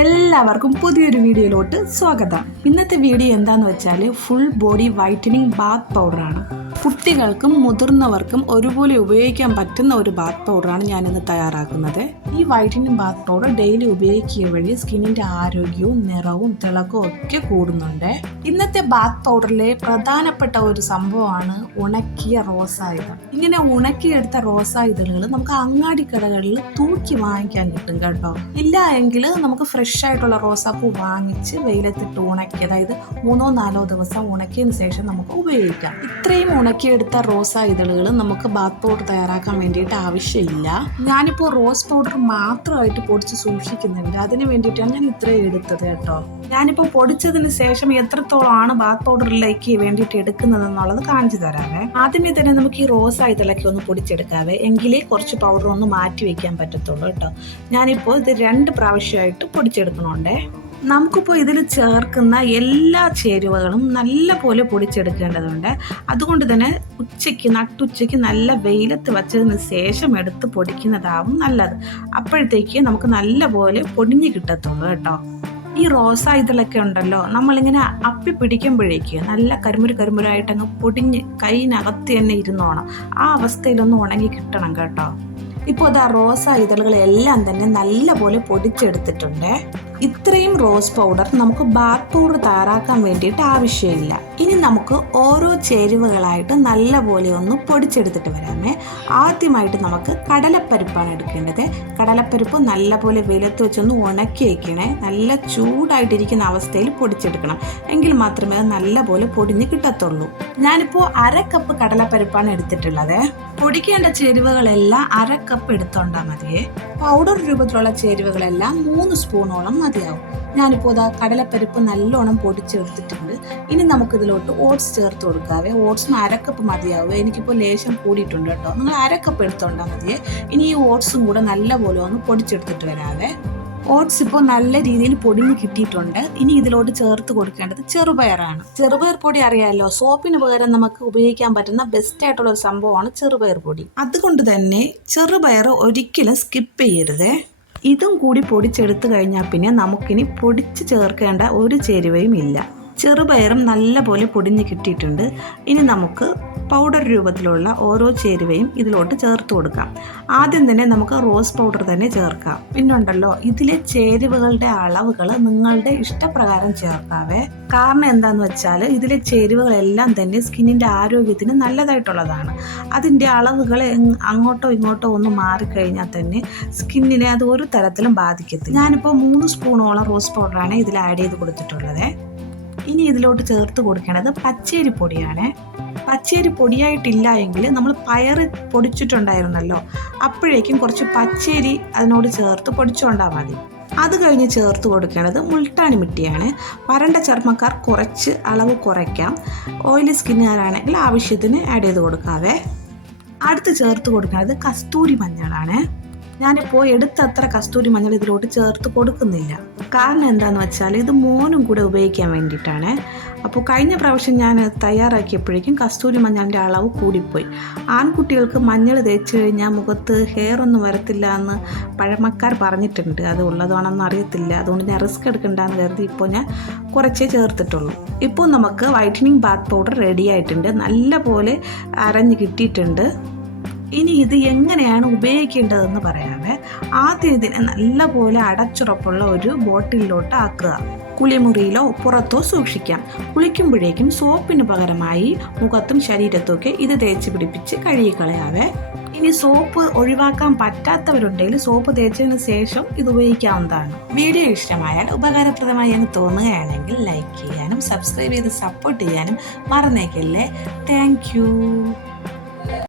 എല്ലാവർക്കും പുതിയൊരു വീഡിയോയിലോട്ട് സ്വാഗതം. ഇന്നത്തെ വീഡിയോ എന്താന്ന് വെച്ചാൽ ഫുൾ ബോഡി വൈറ്റനിങ് ബാത്ത് പൗഡറാണ് കുട്ടികൾക്കും മുതിർന്നവർക്കും ഒരുപോലെ ഉപയോഗിക്കാൻ പറ്റുന്ന ഒരു ബാത്ത് പൗഡറാണ് ഞാനിന്ന് തയ്യാറാക്കുന്നത്. ഈ വൈറ്റനിങ് ബാത്ത് പൗഡർ ഡെയിലി ഉപയോഗിക്കുക വഴി സ്കിന്നിന്റെ ആരോഗ്യവും നിറവും തിളക്കവും ഒക്കെ കൂടുന്നുണ്ട്. ഇന്നത്തെ ബാത്ത് പൗഡറിലെ പ്രധാനപ്പെട്ട ഒരു സംഭവമാണ് ഉണക്കിയ റോസായുധം. ഇങ്ങനെ ഉണക്കിയെടുത്ത റോസായുധങ്ങൾ നമുക്ക് അങ്ങാടി കടകളിൽ തൂക്കി വാങ്ങിക്കാൻ കിട്ടും കേട്ടോ. ഇല്ല എങ്കിൽ നമുക്ക് ഫ്രഷ് ആയിട്ടുള്ള റോസാപ്പൂ വാങ്ങിച്ച് വെയിലത്തിട്ട് ഉണക്കി അതായത് മൂന്നോ നാലോ ദിവസം ഉണക്കിയതിന് ശേഷം നമുക്ക് ഉപയോഗിക്കാം. ഇത്രയും ഉണക്കിയെടുത്ത റോസാ ഇതളുകൾ നമുക്ക് ബാത്ത് പൗഡർ തയ്യാറാക്കാൻ വേണ്ടിയിട്ട് ആവശ്യമില്ല. ഞാനിപ്പോൾ റോസ് പൗഡർ മാത്രമായിട്ട് പൊടിച്ച് സൂക്ഷിക്കുന്നുണ്ട്. അതിന് വേണ്ടിയിട്ടാണ് ഞാൻ ഇത്രയും എടുത്തത് കേട്ടോ. ഞാനിപ്പോൾ പൊടിച്ചതിന് ശേഷം എത്രത്തോളമാണ് ബാത്ത് പൗഡറിലേക്ക് വേണ്ടിയിട്ട് എടുക്കുന്നത് എന്നുള്ളത് കാണിച്ചു തരാവേ ആദ്യമേ തന്നെ നമുക്ക് ഈ റോസാ ഇതളൊക്കെ ഒന്ന് പൊടിച്ചെടുക്കാവേ. എങ്കിലേ കുറച്ച് പൗഡർ ഒന്ന് മാറ്റി വെക്കാൻ പറ്റത്തുള്ളൂ കേട്ടോ. ഞാനിപ്പോൾ ഇത് രണ്ട് പ്രാവശ്യമായിട്ട് പൊടിച്ചെടുക്കണോണ്ടേ നമുക്കിപ്പോൾ ഇതിൽ ചേർക്കുന്ന എല്ലാ ചേരുവകളും നല്ല പോലെ പൊടിച്ചെടുക്കേണ്ടതുണ്ട്. അതുകൊണ്ട് തന്നെ ഉച്ചയ്ക്ക് നട്ടുച്ചയ്ക്ക് നല്ല വെയിലത്ത് വച്ചതിന് ശേഷം എടുത്ത് പൊടിക്കുന്നതാവും നല്ലത്. അപ്പോഴത്തേക്ക് നമുക്ക് നല്ല പോലെ പൊടിഞ്ഞ് കിട്ടത്തുള്ളൂ കേട്ടോ. ഈ റോസ ഇതിലൊക്കെ ഉണ്ടല്ലോ നമ്മളിങ്ങനെ അപ്പി പിടിക്കുമ്പോഴേക്ക് നല്ല കരിമുരു കരിമുരായിട്ട് അങ്ങ് പൊടിഞ്ഞ് കൈയിനകത്ത് തന്നെ ഇരുന്നോണം. ആ അവസ്ഥയിലൊന്നും ഉണങ്ങി കിട്ടണം കേട്ടോ. ഇപ്പോൾ അത് ആ റോസ ഇതളുകളെല്ലാം തന്നെ നല്ല പോലെ പൊടിച്ചെടുത്തിട്ടുണ്ട്. ഇത്രയും റോസ് പൗഡർ നമുക്ക് ബാത്ത് പൗഡർ തയ്യാറാക്കാൻ വേണ്ടിയിട്ട് ആവശ്യമില്ല. ഇനി നമുക്ക് ഓരോ ചേരുവകളായിട്ട് നല്ലപോലെ ഒന്ന് പൊടിച്ചെടുത്തിട്ട് വരാമേ. ആദ്യമായിട്ട് നമുക്ക് കടലപ്പരിപ്പാണ് എടുക്കേണ്ടത്. കടലപ്പരിപ്പ് നല്ലപോലെ വെയിലത്ത് വെച്ചൊന്ന് ഉണക്കി വയ്ക്കണേ നല്ല ചൂടായിട്ടിരിക്കുന്ന അവസ്ഥയിൽ പൊടിച്ചെടുക്കണം. എങ്കിൽ മാത്രമേ അത് നല്ലപോലെ പൊടിഞ്ഞ് കിട്ടത്തുള്ളൂ. ഞാനിപ്പോൾ അര കപ്പ് കടലപ്പരിപ്പാണ് എടുത്തിട്ടുള്ളത്. പൊടിക്കേണ്ട ചേരുവകളെല്ലാം അര കപ്പ് എടുത്തോണ്ടാൽ മതിയേ. പൗഡർ രൂപത്തിലുള്ള ചേരുവകളെല്ലാം മൂന്ന് സ്പൂണോളം മതിയാവും. ഞാനിപ്പോൾ ഇതാ കടലപ്പരിപ്പ് നല്ലോണം പൊടിച്ചെടുത്തിട്ടുണ്ട്. ഇനി നമുക്കിതിലോട്ട് ഓട്സ് ചേർത്ത് കൊടുക്കാവേ. ഓട്സിന് അരക്കപ്പ് മതിയാവേ. എനിക്കിപ്പോൾ ലേശം കൂടിയിട്ടുണ്ട് കേട്ടോ. നിങ്ങൾ അരക്കപ്പ് എടുത്തോണ്ടാൽ മതിയേ. ഇനി ഈ ഓട്സും കൂടെ നല്ലപോലെ ഒന്ന് പൊടിച്ചെടുത്തിട്ട് വരാവേ. ഓട്സ് ഇപ്പോൾ നല്ല രീതിയിൽ പൊടിഞ്ഞ് കിട്ടിയിട്ടുണ്ട്. ഇനി ഇതിലോട്ട് ചേർത്ത് കൊടുക്കേണ്ടത് ചെറുപയറാണ്. ചെറുപയർ പൊടി അറിയാമല്ലോ സോപ്പിന് പകരം നമുക്ക് ഉപയോഗിക്കാൻ പറ്റുന്ന ബെസ്റ്റ് ആയിട്ടുള്ള ഒരു സംഭവമാണ് ചെറുപയർ പൊടി. അതുകൊണ്ട് തന്നെ ചെറുപയർ ഒരിക്കലും സ്കിപ്പ് ചെയ്യരുതേ. ഇതും കൂടി പൊടിച്ചെടുത്ത് കഴിഞ്ഞാൽ പിന്നെ നമുക്കിനി പൊടിച്ച് ചേർക്കേണ്ട ഒരു ചേരുവയും ഇല്ല. ചെറുപയറും നല്ലപോലെ പൊടിഞ്ഞ് കിട്ടിയിട്ടുണ്ട്. ഇനി നമുക്ക് പൗഡർ രൂപത്തിലുള്ള ഓരോ ചേരുവയും ഇതിലോട്ട് ചേർത്ത് കൊടുക്കാം. ആദ്യം തന്നെ നമുക്ക് റോസ് പൗഡർ തന്നെ ചേർക്കാം. പിന്നുണ്ടല്ലോ ഇതിലെ ചേരുവകളുടെ അളവുകൾ നിങ്ങളുടെ ഇഷ്ടപ്രകാരം ചേർക്കാവേ. കാരണം എന്താന്ന് വെച്ചാൽ ഇതിലെ ചേരുവകളെല്ലാം തന്നെ സ്കിന്നിന്റെ ആരോഗ്യത്തിന് നല്ലതായിട്ടുള്ളതാണ്. അതിന്റെ അളവുകൾ അങ്ങോട്ടോ ഇങ്ങോട്ടോ ഒന്ന് മാറിക്കഴിഞ്ഞാൽ തന്നെ സ്കിന്നിനെ അത് ഒരു തരത്തിലും ബാധിക്കത്തില്ല. ഞാനിപ്പോൾ മൂന്ന് സ്പൂണോളം റോസ് പൗഡറാണ് ഇതിൽ ആഡ് ചെയ്ത് കൊടുത്തിട്ടുള്ളത്. ഇനി ഇതിലോട്ട് ചേർത്ത് കൊടുക്കേണ്ടത് പച്ചേരി പൊടിയാണ്. പച്ചേരി പൊടിയായിട്ടില്ല എങ്കിൽ നമ്മൾ പയർ പൊടിച്ചിട്ടുണ്ടായിരുന്നല്ലോ. അപ്പോഴേക്കും കുറച്ച് പച്ചേരി അതിനോട് ചേർത്ത് പൊടിച്ചുകൊണ്ടാൽ മതി. അത് കഴിഞ്ഞ് ചേർത്ത് കൊടുക്കേണ്ടത് മുൾട്ടാണി മിട്ടിയാണ്. വരണ്ട ചർമ്മക്കാർ കുറച്ച് അളവ് കുറയ്ക്കാം. ഓയിലി സ്കിന്നുകാരാണെങ്കിൽ ആവശ്യത്തിന് ആഡ് ചെയ്ത് കൊടുക്കാവേ. അടുത്ത് ചേർത്ത് കൊടുക്കുന്നത് കസ്തൂരി മഞ്ഞളാണ്. ഞാനിപ്പോൾ എടുത്തത്ര കസ്തൂരി മഞ്ഞൾ ഇതിലോട്ട് ചേർത്ത് കൊടുക്കുന്നില്ല. കാരണം എന്താണെന്ന് വെച്ചാൽ ഇത് മോനും കൂടെ ഉപയോഗിക്കാൻ വേണ്ടിയിട്ടാണ്. അപ്പോൾ കഴിഞ്ഞ പ്രാവശ്യം ഞാൻ തയ്യാറാക്കിയപ്പോഴേക്കും കസ്തൂരി മഞ്ഞളിന്റെ അളവ് കൂടിപ്പോയി. ആൺകുട്ടികൾക്ക് മഞ്ഞൾ തേച്ച് കഴിഞ്ഞാൽ മുഖത്ത് ഹെയർ ഒന്നും വരത്തില്ല എന്ന് പഴമക്കാർ പറഞ്ഞിട്ടുണ്ട്. അത് ഉള്ളതാണെന്ന് അറിയത്തില്ല. അതുകൊണ്ട് ഞാൻ റിസ്ക് എടുക്കണ്ടെന്ന് കരുതി ഇപ്പോൾ ഞാൻ കുറച്ചേ ചേർത്തിട്ടുള്ളൂ. ഇപ്പോൾ നമുക്ക് വൈറ്റനിങ് ബാത്ത് പൗഡർ റെഡി ആയിട്ടുണ്ട്. നല്ല പോലെ അരഞ്ഞ് കിട്ടിയിട്ടുണ്ട്. ഇനി ഇത് എങ്ങനെയാണ് ഉപയോഗിക്കേണ്ടതെന്ന് പറയാമേ ആദ്യം ഇതിനെ നല്ലപോലെ അടച്ചുറപ്പുള്ള ഒരു ബോട്ടിലിലോട്ട് ആക്കുക. കുളിമുറിയിലോ പുറത്തോ സൂക്ഷിക്കാം. കുളിക്കുമ്പോഴേക്കും സോപ്പിന് പകരമായി മുഖത്തും ശരീരത്തുമൊക്കെ ഇത് തേച്ച് പിടിപ്പിച്ച് കഴുകിക്കളയാവേ. ഇനി സോപ്പ് ഒഴിവാക്കാൻ പറ്റാത്തവരുണ്ടെങ്കിൽ സോപ്പ് തേച്ചതിന് ശേഷം ഇത് ഉപയോഗിക്കാവുന്നതാണ്. വീഡിയോ ഇഷ്ടമായാൽ ഉപകാരപ്രദമായി എന്ന് തോന്നുകയാണെങ്കിൽ ലൈക്ക് ചെയ്യാനും സബ്സ്ക്രൈബ് ചെയ്ത് സപ്പോർട്ട് ചെയ്യാനും മറന്നേക്കല്ലേ. താങ്ക്